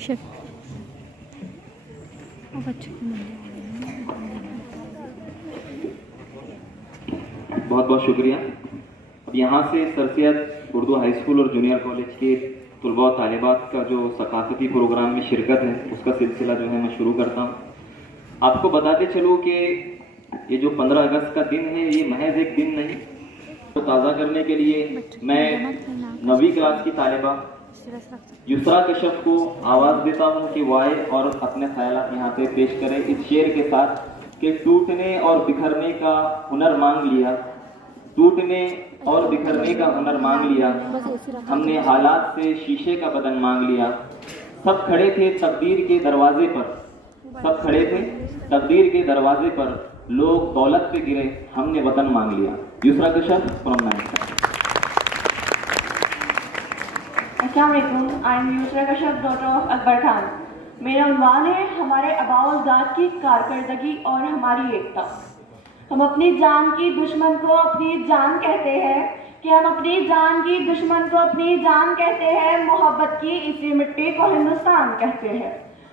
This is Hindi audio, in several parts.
शिट और बच्चों को बहुत बहुत शुक्रिया। अब यहाँ से sir Syed Urdu high school और जूनियर कॉलेज के तलबा और तालिबात का जो सकाफती प्रोग्राम में शिरकत है उसका सिलसिला जो है मैं शुरू करता हूँ। आपको बताते चलूँ कि ये जो 15 अगस्त का दिन है ये महज एक दिन नहीं, तो ताज़ा करने के लिए मैं 9वीं क्लास की तालिबा युसरा कश्यप को आवाज़ देता हूँ कि वो आए और अपने ख्यालात यहाँ पे पेश करें इस शेर के साथ कि टूटने और बिखरने का हुनर मांग लिया, टूटने और बिखरने का हुनर मांग लिया, हमने हालात से शीशे का बदन मांग लिया। सब खड़े थे तकदीर के दरवाजे पर, सब खड़े थे तकदीर के दरवाजे पर, लोग दौलत पे गिरे हमने वतन मांग लिया। Yusra Kashyap from 9th। अस्सलाम वालेकुम, I am Yusra Kashyap, daughter of Akbar Khan. मेरा उन्वान है हमारे आबाओ-अज़दाद की कारकर्दगी और हमारी एकता। हम अपनी जान की दुश्मन को अपनी जान कहते हैं कि हम अपनी जान की दुश्मन को अपनी जान कहते हैं, मोहब्बत की इसी मिट्टी को हिंदुस्तान कहते हैं।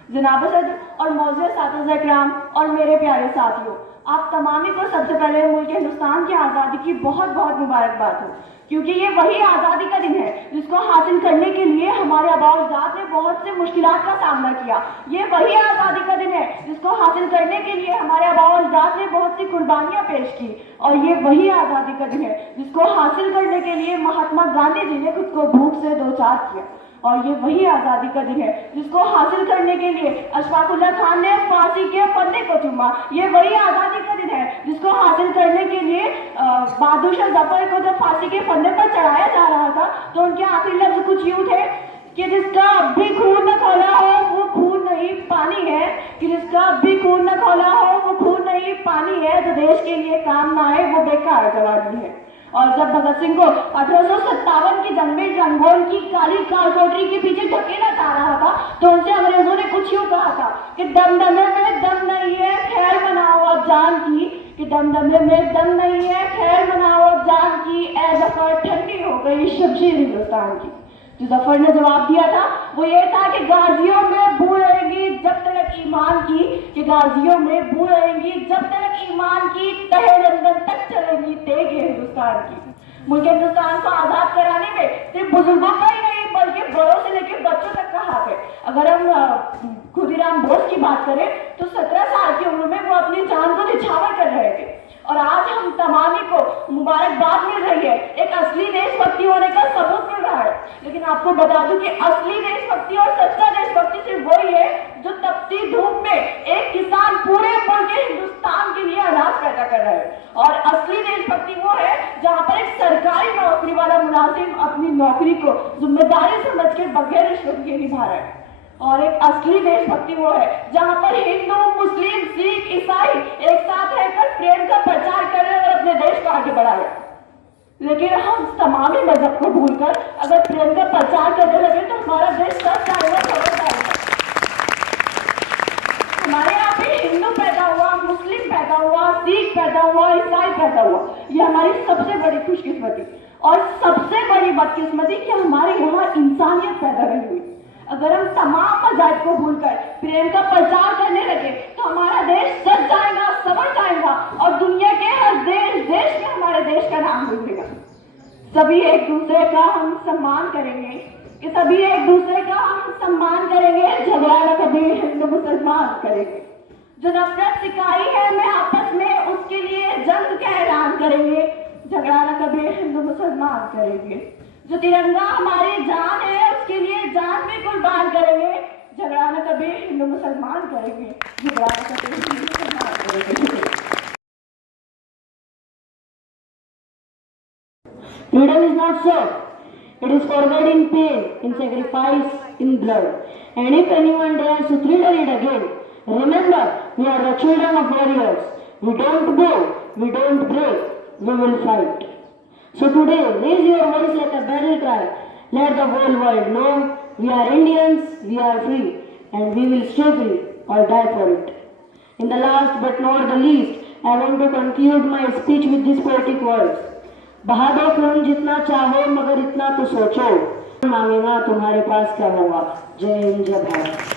जनाब सदर और मौजूद साथीज़ इकराम और मेरे प्यारे साथियों, आप तमामी को सबसे पहले मुल्क हिंदुस्तान की आज़ादी की बहुत बहुत मुबारकबाद हो, क्योंकि ये वही आज़ादी का दिन है जिसको हासिल करने के लिए हमारे आबाओ-अज़दाद ने बहुत से मुश्किलात का सामना किया। ये वही आज़ादी का दिन है जिसको हासिल करने के लिए हमारे आबाओ-अज़दाद ने बहुत सी कुर्बानियाँ पेश की, और ये वही आज़ादी का दिन है जिसको हासिल करने के लिए महात्मा गांधी जी ने खुद को भूख से दो चार किया, और ये वही आज़ादी का दिन है जिसको हासिल करने के लिए अशफाकुल्लाह खान ने फांसी के फंदे को चूमा। ये वही आज़ादी का दिन है जिसको हासिल करने के लिए बहादुर शाह जफर को जब फांसी के फंदे पर चढ़ाया जा रहा था तो उनके आखिरी लफ्ज कुछ यूं थे कि जिसका अब भी खून न खौला हो वो खून नहीं पानी है, कि जिसका अब भी खून न खौला हो वो खून नहीं पानी है, जो देश के लिए काम ना आए वो बेकार जवानी है। और जब भगत सिंह को 1857 की जंग में रंगोल की काली कारकोटरी के पीछे धकेला जा रहा था तो उनसे अंग्रेजों ने कुछ यूं कहा था कि दमदमे में दम नहीं है खैर मनाओ अब जान की, कि दमदमे में दम नहीं है खैर मनाओ अब जान की, ए जफर ठंडी हो गई शमशीर हिंदुस्तान की। जो जफर ने जवाब दिया था वो ये था कि गाजियों में बू रहेगी जब तक ईमान की, कि गाजियों में बू रहेगी जब तक ईमान की, तहे लंदन तक चलेगी तेगे हिंदुस्तान की। मुल्क हिंदुस्तान को आज़ाद कराने में सिर्फ बुजुर्गों का ही नहीं बल्कि बड़ों से लेकर बच्चों तक का हाथ है। अगर हम खुदीराम बोस की बात करें तो 17 साल की उम्र में वो अपनी जान को निछावर कर रहे थे, और आज हम तमामी को मुबारकबाद मिल रही है, एक असली देशभक्ति होने का सबूत मिल रहा है। लेकिन आपको बता दूं कि असली देशभक्ति और सच्चा देशभक्ति सिर्फ वही है जो तपती धूप में एक किसान पूरे मुल्क के हिंदुस्तान के लिए अनाज पैदा कर रहा है, और असली देशभक्ति वो है जहाँ पर एक सरकारी नौकरी वाला मुलाजिम अपनी नौकरी को जिम्मेदारी समझ के बगैर रिश्वत के निभा रहा है, और एक असली देशभक्ति वो है जहाँ पर हिंदू मुस्लिम सिख ईसाई एक साथ रहकर प्रेम का प्रचार कर रहे हैं और अपने देश को आगे बढ़ा रहे हैं। लेकिन हम तमामी मजहब को भूलकर अगर प्रेम का प्रचार करने लगे तो हमारा देश सच जाएगा, खबर जाएगा। हमारे यहाँ पे हिंदू पैदा हुआ, मुस्लिम पैदा हुआ, सिख पैदा हुआ, ईसाई पैदा हुआ, ये हमारी सबसे बड़ी खुशकिस्मती और सबसे बड़ी बदकिस्मती कि हमारे यहाँ इंसानियत पैदा नहीं हुई। अगर हम तमाम मज़हब को भूलकर प्रेम का प्रचार करने लगे तो हमारा देश सज जाएगा, संवर जाएगा, और दुनिया के हर देश में हमारे देश का नाम डूबेगा। सभी एक दूसरे का हम सम्मान करेंगे, कि सभी एक दूसरे का हम सम्मान करेंगे, झगड़ा न कभी हिंदू मुसलमान करेंगे। जो नफरत सिखाई है हमें आपस में उसके लिए जंग का ऐलान करेंगे, झगड़ा न कभी हिंदू मुसलमान करेंगे। जो तिरंगा हमारी जान है उसके लिए जान भी कुर्बान करेंगे, झगड़ा न कभी हिंदू मुसलमान करेंगे, झगड़ा न कभी हिंदू मुसलमान करेंगे। Freedom is not so. It is forged in pain, in sacrifice, in blood. And if anyone dares to thriller it again, remember, we are the children of warriors. We don't bow, we don't break, we will fight. So today, raise your voice like a battle cry. Let the whole world know we are Indians, we are free, and we will stay free or die for it. In the last but not the least, I want to conclude my speech with these poetic words. बहा दो खून जितना चाहो मगर इतना तो सोचो, मांगेगा तुम्हारे पास क्या होगा। जय हिंद, जय भारत।